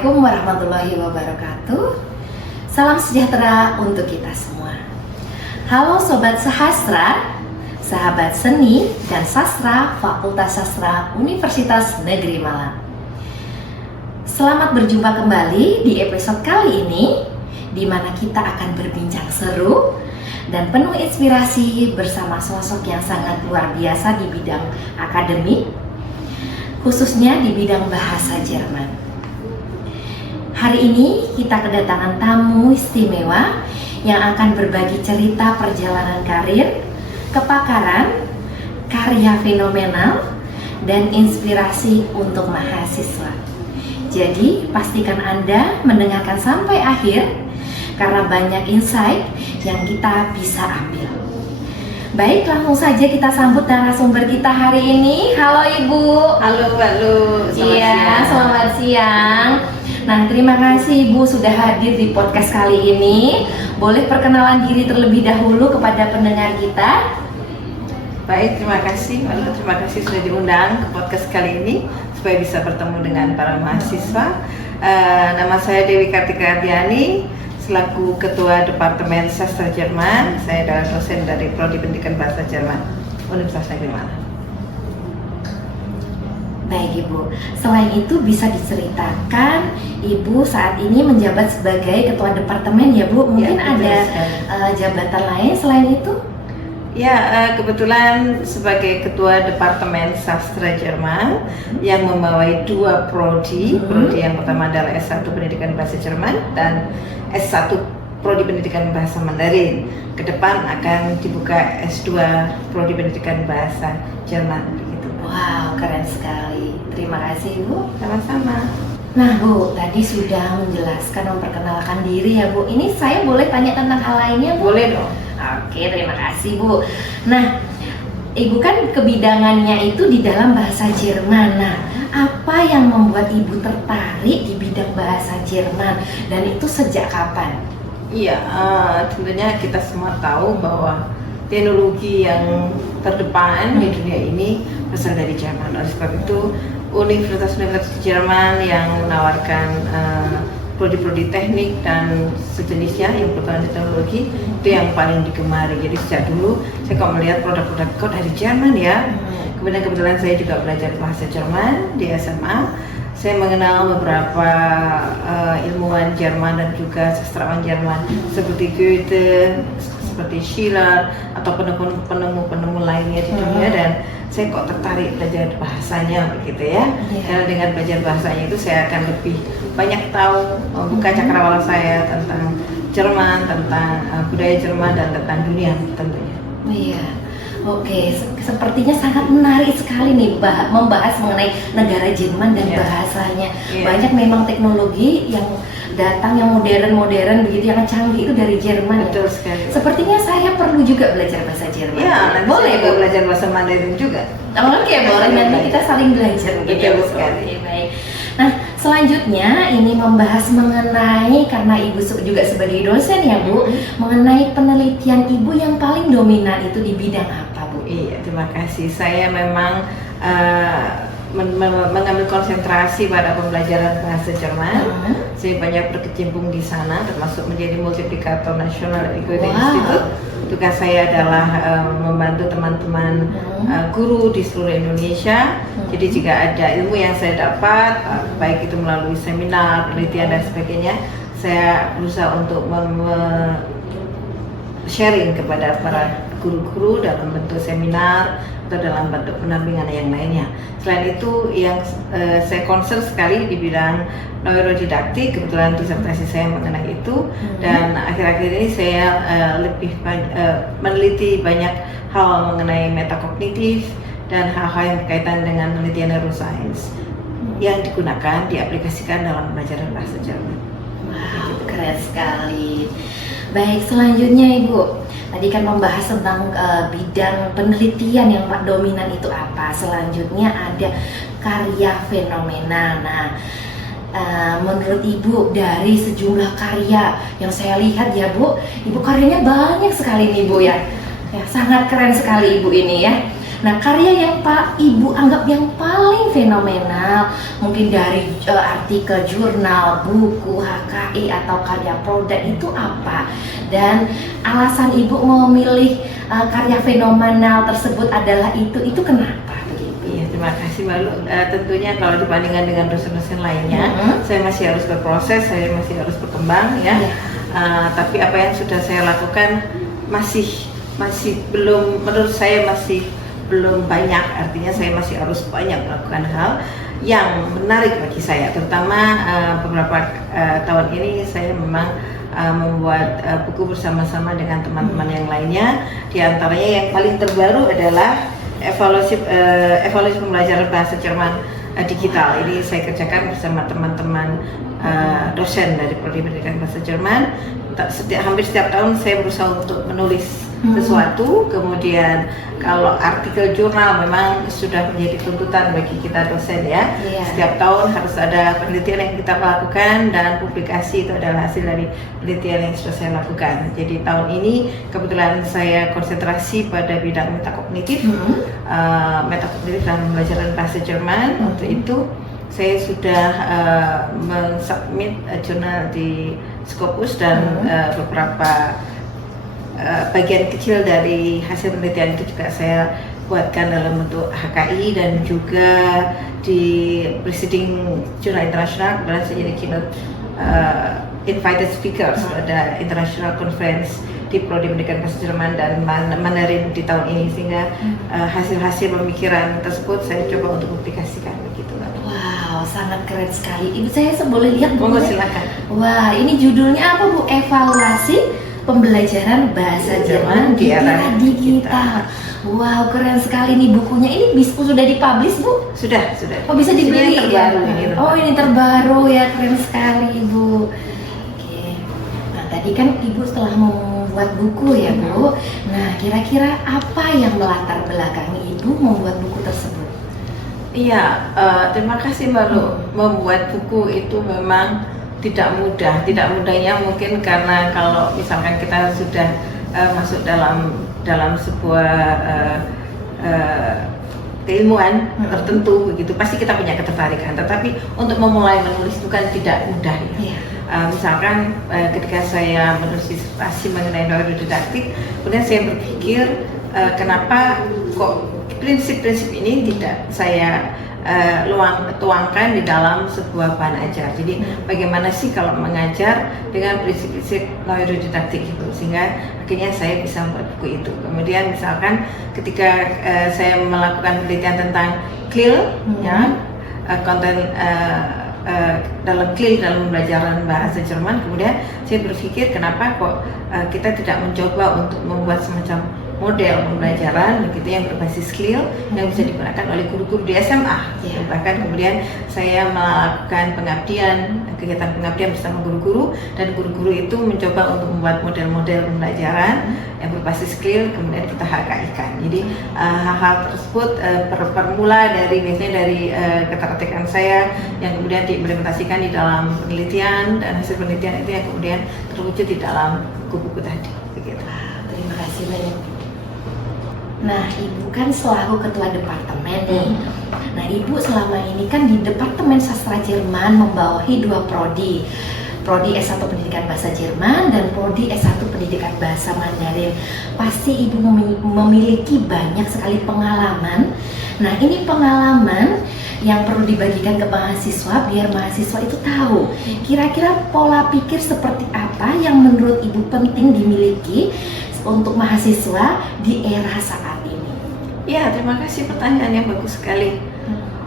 Assalamualaikum warahmatullahi wabarakatuh. Salam sejahtera untuk kita semua. Halo Sobat Sahastra, sahabat seni dan sastra Fakultas Sastra Universitas Negeri Malang. Selamat berjumpa kembali di episode kali ini, di mana kita akan berbincang seru dan penuh inspirasi bersama sosok yang sangat luar biasa di bidang akademik, khususnya di bidang bahasa Jerman. Hari ini kita kedatangan tamu istimewa yang akan berbagi cerita perjalanan karir, kepakaran, karya fenomenal, dan inspirasi untuk mahasiswa. Jadi pastikan Anda mendengarkan sampai akhir karena banyak insight yang kita bisa ambil. Baik, langsung saja kita sambut narasumber kita hari ini. Halo Ibu. Halo. Selamat siang. Selamat siang. Nah, terima kasih Ibu sudah hadir di podcast kali ini. Boleh perkenalan diri terlebih dahulu kepada pendengar kita? Baik, terima kasih. Terima kasih sudah diundang ke podcast kali ini supaya bisa bertemu dengan para mahasiswa. Nama saya Dewi Kartika Ardiani, selaku Ketua Departemen Sastra Jerman. Saya adalah dosen dari Prodi Pendidikan Bahasa Jerman Universitas Negeri Malang. Baik Ibu, selain itu bisa diceritakan Ibu saat ini menjabat sebagai Ketua Departemen ya Bu? Mungkin Ya, ada jabatan lain selain itu? Ya, kebetulan sebagai Ketua Departemen Sastra Jerman yang membawai dua prodi. Prodi yang pertama adalah S1 Pendidikan Bahasa Jerman dan S1 Prodi Pendidikan Bahasa Mandarin. Ke depan akan dibuka S2 Prodi Pendidikan Bahasa Jerman. Wow, keren sekali. Terima kasih Bu. Sama-sama. Nah Bu, tadi sudah menjelaskan, memperkenalkan diri ya Bu. Ini saya boleh tanya tentang hal lainnya Bu? Boleh dong. Oke, terima kasih Bu. Nah, Ibu kan kebidangannya itu di dalam bahasa Jerman. Nah, apa yang membuat Ibu tertarik di bidang bahasa Jerman? Dan itu sejak kapan? Iya, tentunya kita semua tahu bahwa teknologi yang terdepan di dunia ini berasal dari Jerman. Oleh sebab itu, universitas-universitas Jerman yang menawarkan prodi-prodi teknik dan sejenisnya yang berkaitan dengan teknologi itu yang paling digemari. Jadi sejak dulu saya kok melihat produk-produk kok dari Jerman ya. Kemudian kebetulan saya juga belajar bahasa Jerman di SMA. Saya mengenal beberapa ilmuwan Jerman dan juga sastrawan Jerman seperti Goethe, seperti Schiller atau penemu-penemu lainnya di dunia, dan saya kok tertarik belajar bahasanya begitu ya. Karena dengan belajar bahasanya itu saya akan lebih banyak tahu, membuka cakrawala saya tentang Jerman, tentang budaya Jerman dan tentang dunia tentunya. Iya. Oke, sepertinya sangat menarik sekali nih membahas mengenai negara Jerman dan bahasanya. Banyak memang teknologi yang datang yang modern begitu, yang canggih itu dari Jerman. Betul sekali. Sepertinya saya perlu juga belajar bahasa Jerman. Ya, nanti boleh saya belajar bahasa Mandarin juga. Oke, boleh, nanti kita saling belajar gitu ya Bu. Sekali. Oke, baik. Nah, selanjutnya ini membahas mengenai, karena Ibu juga sebagai dosen ya Bu, mengenai penelitian Ibu yang paling dominan itu di bidang apa Bu? Iya, terima kasih. Saya memang mengambil konsentrasi pada pembelajaran bahasa Jerman. Saya banyak berkecimpung di sana, termasuk menjadi multiplikator nasional di Goethe Institute. Tugas saya adalah membantu teman-teman guru di seluruh Indonesia. Jadi jika ada ilmu yang saya dapat, baik itu melalui seminar, penelitian dan sebagainya, saya berusaha untuk sharing kepada para guru-guru dalam bentuk seminar atau dalam bentuk pendampingan yang lainnya. Selain itu, yang saya concern sekali di bidang neurodidaktik, kebetulan disertasi saya mengenai itu, dan akhir-akhir ini saya lebih meneliti banyak hal mengenai metakognitif dan hal-hal yang berkaitan dengan penelitian neuroscience yang digunakan, diaplikasikan dalam pembelajaran bahasa Jerman. Wow, keren sekali. Baik, selanjutnya Ibu, tadi kan membahas tentang bidang penelitian yang dominan itu apa. Selanjutnya ada karya fenomenal. Nah, menurut Ibu dari sejumlah karya yang saya lihat ya Bu, Ibu karyanya banyak sekali nih Bu ya. Ya, sangat keren sekali Ibu ini ya. Nah, karya yang Ibu anggap yang paling fenomenal, mungkin dari artikel jurnal, buku, HKI atau karya produk itu apa? Dan alasan Ibu memilih karya fenomenal tersebut adalah itu kenapa? Iya, terima kasih Mbak Lu. Tentunya kalau dibandingkan dengan dosen-dosen lainnya, saya masih harus berproses, saya masih harus berkembang ya. Tapi apa yang sudah saya lakukan masih belum, menurut saya masih belum banyak. Artinya saya masih harus banyak melakukan hal yang menarik bagi saya. Terutama beberapa tahun ini saya memang membuat buku bersama-sama dengan teman-teman yang lainnya. Di antaranya yang paling terbaru adalah evaluasi pembelajaran bahasa Jerman digital. Ini saya kerjakan bersama teman-teman dosen dari Prodi Pendidikan Bahasa Jerman. Hampir setiap tahun saya berusaha untuk menulis sesuatu. Kemudian kalau artikel jurnal memang sudah menjadi tuntutan bagi kita dosen ya. Setiap tahun harus ada penelitian yang kita lakukan dan publikasi itu adalah hasil dari penelitian yang sudah saya lakukan. Jadi tahun ini kebetulan saya konsentrasi pada bidang metakognitif, metakognitif dan pembelajaran bahasa Jerman. Untuk itu saya sudah mensubmit jurnal di Scopus dan beberapa bagian kecil dari hasil penelitian itu juga saya buatkan dalam bentuk HKI dan juga di Preceding Jurnal Internasional. Kemudian saya jadi keynote invited speakers pada International Conference di Prodi Pendidikan Bahasa Jerman dan Mandarin di tahun ini, sehingga hasil-hasil pemikiran tersebut saya coba untuk publikasikan begitu. Wow, sangat keren sekali. Ibu, saya boleh lihat bukunya? Silakan. Wah, ini judulnya apa Bu? Evaluasi pembelajaran bahasa Jerman di era digital. Wow, keren sekali nih bukunya. Ini sudah dipublish Bu? Sudah. Oh, bisa dibeli ini terbaru, ya? Oh, ini terbaru ya, keren sekali Ibu. Oke. Nah, tadi kan Ibu setelah membuat buku ya Bu. Nah, kira-kira apa yang melatar belakangi Ibu membuat buku tersebut? Iya, terima kasih Mbak Lu. Membuat buku itu memang tidak mudah. Tidak mudahnya mungkin karena kalau misalkan kita sudah masuk dalam sebuah keilmuan tertentu begitu, pasti kita punya ketertarikan. Tetapi untuk memulai menulis itu kan tidak mudah ya. Misalkan ketika saya menulis disertasi mengenai neurodidaktik, kemudian saya berpikir kenapa kok prinsip-prinsip ini tidak saya tuangkan di dalam sebuah bahan ajar. Jadi bagaimana sih kalau mengajar dengan prinsip-prinsip neurodidaktik itu, sehingga akhirnya saya bisa membuat buku itu. Kemudian misalkan ketika saya melakukan penelitian tentang CLIL, ya, konten dalam CLIL dalam pembelajaran bahasa Jerman, kemudian saya berpikir kenapa kok kita tidak mencoba untuk membuat semacam model pembelajaran begitu yang berbasis CLIL yang bisa digunakan oleh guru-guru di SMA. Bahkan kemudian saya melakukan kegiatan pengabdian bersama guru-guru, dan guru-guru itu mencoba untuk membuat model-model pembelajaran yang berbasis CLIL, kemudian kita HKI-kan. Jadi hal-hal tersebut bermula dari ketertarikan saya yang kemudian diimplementasikan di dalam penelitian, dan hasil penelitian itu yang kemudian terwujud di dalam buku-buku tadi. Begitu. Terima kasih banyak. Nah, Ibu kan selaku ketua departemen nih. Nah, Ibu selama ini kan di Departemen Sastra Jerman membawahi 2 prodi. Prodi S1 Pendidikan Bahasa Jerman dan Prodi S1 Pendidikan Bahasa Mandarin. Pasti Ibu memiliki banyak sekali pengalaman. Nah, ini pengalaman yang perlu dibagikan ke mahasiswa biar mahasiswa itu tahu kira-kira pola pikir seperti apa yang menurut Ibu penting dimiliki untuk mahasiswa di era saat ini. Ya, terima kasih, pertanyaan yang bagus sekali.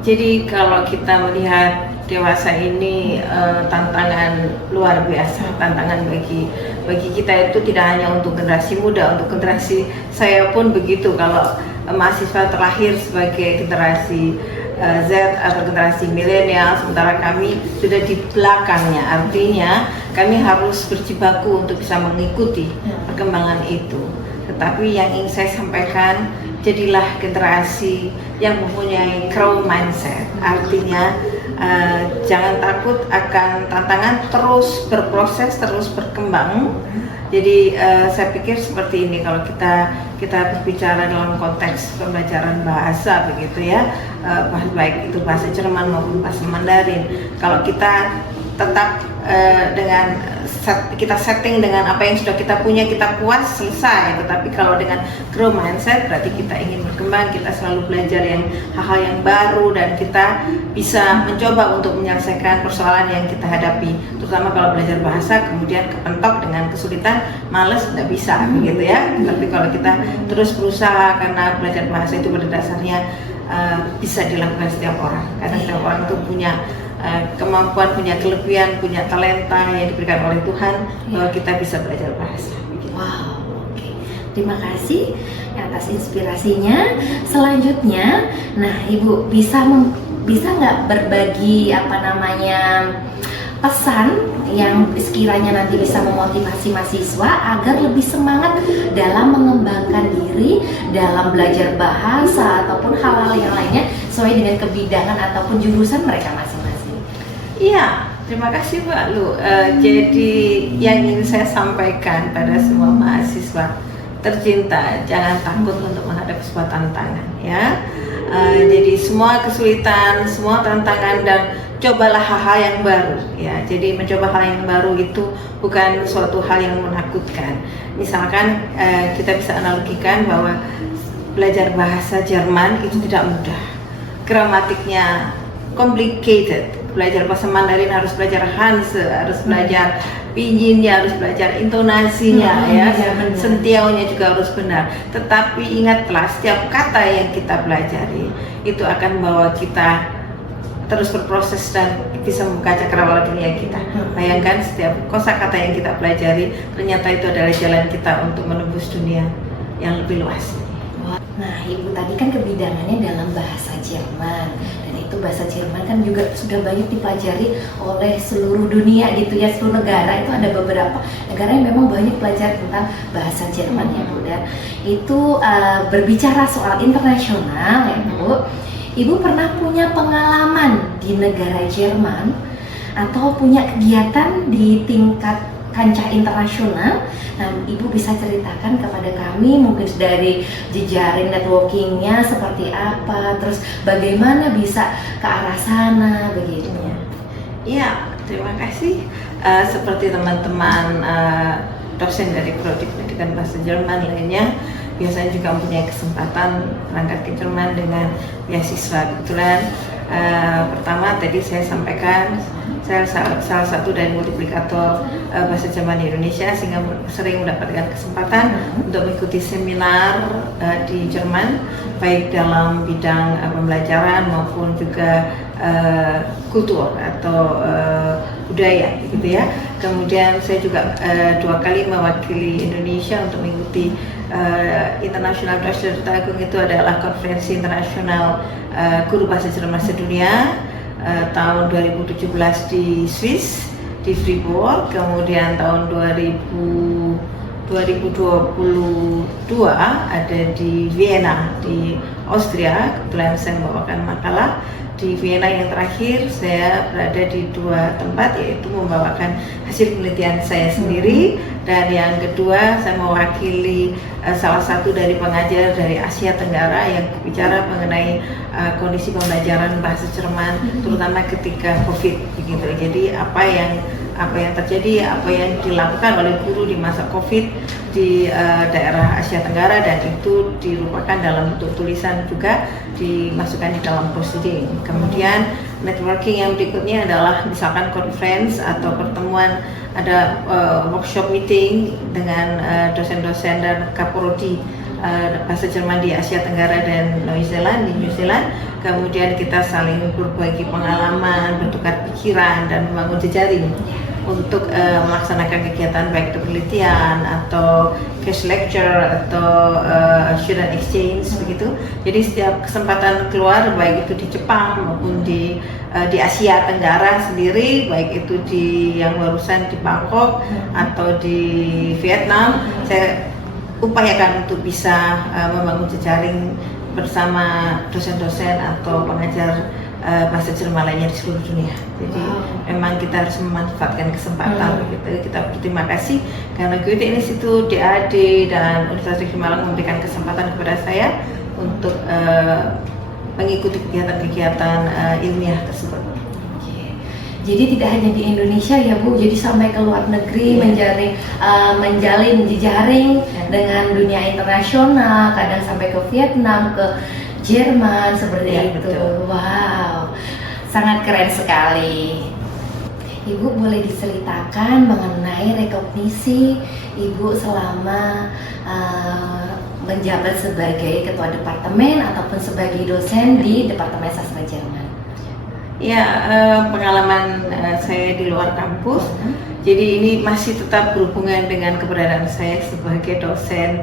Jadi kalau kita melihat dewasa ini tantangan luar biasa, tantangan bagi kita itu tidak hanya untuk generasi muda, untuk generasi saya pun begitu. Kalau mahasiswa terakhir sebagai generasi Z atau generasi milenial, sementara kami sudah di belakangnya. Artinya kami harus berjibaku untuk bisa mengikuti perkembangan itu. Tetapi yang ingin saya sampaikan, jadilah generasi yang mempunyai growth mindset. Artinya jangan takut akan tantangan, terus berproses, terus berkembang. Jadi saya pikir seperti ini, kalau kita berbicara dalam konteks pembelajaran bahasa begitu ya, baik itu bahasa Jerman maupun bahasa Mandarin. Kalau kita tetap dengan kita setting dengan apa yang sudah kita punya, kita puas, selesai. Tetapi kalau dengan grow mindset, berarti kita ingin berkembang, kita selalu belajar hal-hal yang baru, dan kita bisa mencoba untuk menyelesaikan persoalan yang kita hadapi. Terutama kalau belajar bahasa kemudian kepentok dengan kesulitan, males, nggak bisa begitu ya. Tapi kalau kita terus berusaha, karena belajar bahasa itu pada dasarnya bisa dilakukan setiap orang, karena setiap orang itu punya kemampuan, punya kelebihan, punya talenta yang diberikan oleh Tuhan, bahwa kita bisa belajar bahasa. Wow, oke. Terima kasih atas inspirasinya. Selanjutnya, nah Ibu bisa nggak berbagi pesan yang sekiranya nanti bisa memotivasi mahasiswa agar lebih semangat dalam mengembangkan diri dalam belajar bahasa ataupun hal-hal yang lainnya sesuai dengan kebidangan ataupun jurusan mereka masing-masing. Iya, terima kasih Mbak Lu. Jadi yang ingin saya sampaikan pada semua mahasiswa tercinta, jangan takut untuk menghadapi sebuah tantangan ya. Jadi semua kesulitan, semua tantangan, dan cobalah hal-hal yang baru ya. Jadi mencoba hal yang baru itu bukan suatu hal yang menakutkan. Misalkan kita bisa analogikan bahwa belajar bahasa Jerman itu tidak mudah, gramatiknya complicated. Belajar bahasa Mandarin harus belajar Hanse, harus belajar pinjinnya, harus belajar intonasinya ya, sentiaunya juga harus benar. Tetapi ingatlah, setiap kata yang kita pelajari itu akan membawa kita terus berproses dan bisa membuka cakrawala dunia kita. Bayangkan setiap kosakata yang kita pelajari ternyata itu adalah jalan kita untuk menembus dunia yang lebih luas. Nah, Ibu tadi kan kebidangannya dalam bahasa Jerman, dan itu bahasa Jerman kan juga sudah banyak dipelajari oleh seluruh dunia gitu ya, seluruh negara. Itu ada beberapa negara yang memang banyak belajar tentang bahasa Jerman ya Bu. Dan itu berbicara soal internasional ya Bu, Ibu pernah punya pengalaman di negara Jerman atau punya kegiatan di tingkat kancah internasional? Nah, Ibu bisa ceritakan kepada kami mungkin dari jejaring networkingnya seperti apa, terus bagaimana bisa ke arah sana begitu. Iya, terima kasih. Seperti teman-teman dosen dari Prodi Pendidikan Bahasa Jerman lainnya, biasanya juga mempunyai kesempatan berangkat ke Jerman dengan beasiswa. Kebetulan pertama tadi saya sampaikan, saya salah satu dari multiplikator bahasa Jerman di Indonesia, sehingga sering mendapatkan kesempatan untuk mengikuti seminar di Jerman, baik dalam bidang pembelajaran maupun juga kultur atau budaya gitu ya. Kemudian saya juga 2 kali mewakili Indonesia untuk mengikuti International Deutschlandtagung. Itu adalah konferensi internasional guru bahasa Jerman sedunia tahun 2017 di Swiss, di Fribourg. Kemudian tahun 2022 ada di Vienna di Austria. Kebetulan saya membawakan makalah di Vienna. Yang terakhir saya berada di 2 tempat, yaitu membawakan hasil penelitian saya sendiri, dan yang kedua saya mewakili salah satu dari pengajar dari Asia Tenggara yang bicara mengenai kondisi pembelajaran bahasa Jerman, terutama ketika COVID begitu. Jadi apa yang terjadi, apa yang dilakukan oleh guru di masa COVID di daerah Asia Tenggara, dan itu dirupakan dalam bentuk tulisan juga, dimasukkan di dalam proceeding. Kemudian networking yang berikutnya adalah misalkan conference atau pertemuan, ada workshop meeting dengan dosen-dosen dan kaprodi bahasa Jerman di Asia Tenggara dan New Zealand. Kemudian kita saling berbagi pengalaman, bertukar pikiran, dan membangun jejaring untuk melaksanakan kegiatan baik itu penelitian atau case lecture atau student exchange begitu. Jadi setiap kesempatan keluar, baik itu di Jepang maupun di Asia Tenggara sendiri, baik itu di yang barusan di Bangkok atau di Vietnam, saya upayakan untuk bisa membangun jejaring bersama dosen-dosen atau pengajar bahasa Jerman lainnya di seluruh dunia. Jadi memang kita harus memanfaatkan kesempatan begitu. Kita berterima kasih karena Goethe Institut, DAD dan Universitas Negeri Malang memberikan kesempatan kepada saya untuk mengikuti kegiatan-kegiatan ilmiah tersebut. Jadi tidak hanya di Indonesia ya Bu, jadi sampai ke luar negeri menjalin jejaring dengan dunia internasional, kadang sampai ke Vietnam, ke Jerman seperti itu. Betul. Wow, sangat keren sekali. Ibu boleh diceritakan mengenai rekognisi Ibu selama menjabat sebagai ketua departemen ataupun sebagai dosen di Departemen Sastra Jerman? Ya, pengalaman saya di luar kampus. Jadi ini masih tetap berhubungan dengan keberadaan saya sebagai dosen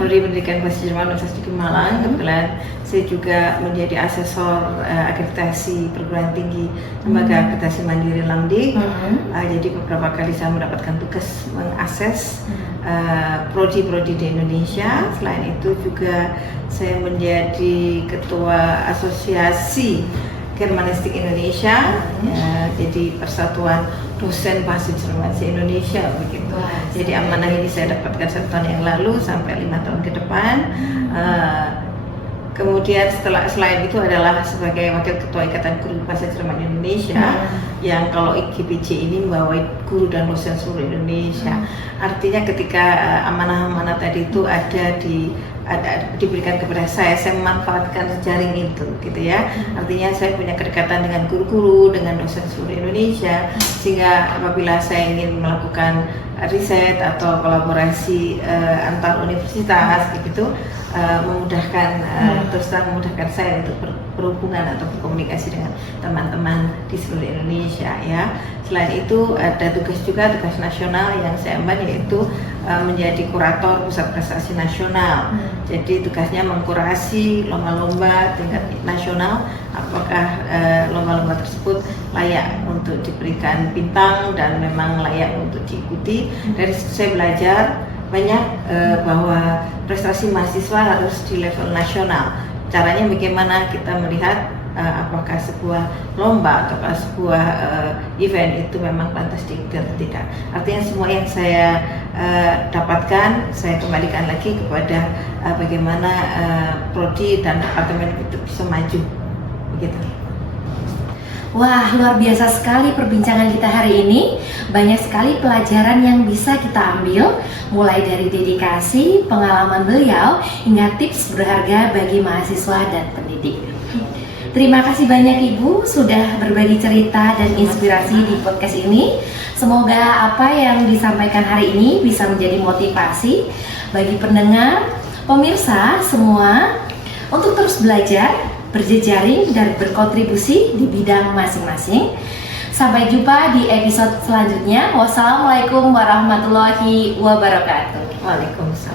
Prodi Pendidikan Bahasa Jerman Universitas Negeri Malang. Kebetulan saya juga menjadi asesor akreditasi perguruan tinggi lembaga akreditasi mandiri LAMDI. Jadi beberapa kali saya mendapatkan tugas mengakses prodi-prodi di Indonesia. Selain itu juga saya menjadi ketua asosiasi Germanistik Indonesia, jadi Persatuan Dosen Bahasa Jerman se-Indonesia begitu. Jadi amanah ini saya dapatkan 1 tahun yang lalu sampai 5 tahun ke depan. Kemudian selain itu adalah sebagai Wakil Ketua Ikatan Guru Bahasa Jerman Indonesia, yang kalau IGBJ ini membawa guru dan dosen seluruh Indonesia. Artinya ketika amanah-amanah tadi itu diberikan kepada saya memanfaatkan jaring itu, gitu ya. Artinya saya punya kedekatan dengan guru-guru, dengan dosen seluruh Indonesia, sehingga apabila saya ingin melakukan riset atau kolaborasi antar universitas, gitu, memudahkan memudahkan saya untuk berhubungan atau berkomunikasi dengan teman-teman di seluruh Indonesia, ya. Selain itu ada tugas nasional yang saya emban, yaitu menjadi kurator pusat prestasi nasional. Jadi tugasnya mengkurasi lomba-lomba tingkat nasional, apakah lomba-lomba tersebut layak untuk diberikan bintang dan memang layak untuk diikuti. Dari situ saya belajar banyak bahwa prestasi mahasiswa harus di level nasional. Caranya bagaimana kita melihat apakah sebuah lomba atau sebuah event itu memang pantas diikuti atau tidak. Artinya semua yang saya dapatkan saya kembalikan lagi kepada bagaimana prodi dan departemen itu bisa maju, begitu. Wah, luar biasa sekali perbincangan kita hari ini. Banyak sekali pelajaran yang bisa kita ambil, mulai dari dedikasi, pengalaman beliau, hingga tips berharga bagi mahasiswa dan pendidik. Terima kasih banyak Ibu sudah berbagi cerita dan inspirasi di podcast ini. Semoga apa yang disampaikan hari ini bisa menjadi motivasi bagi pendengar, pemirsa semua untuk terus belajar, berjejaring dan berkontribusi di bidang masing-masing. Sampai jumpa di episode selanjutnya. Wassalamualaikum warahmatullahi wabarakatuh. Waalaikumsalam.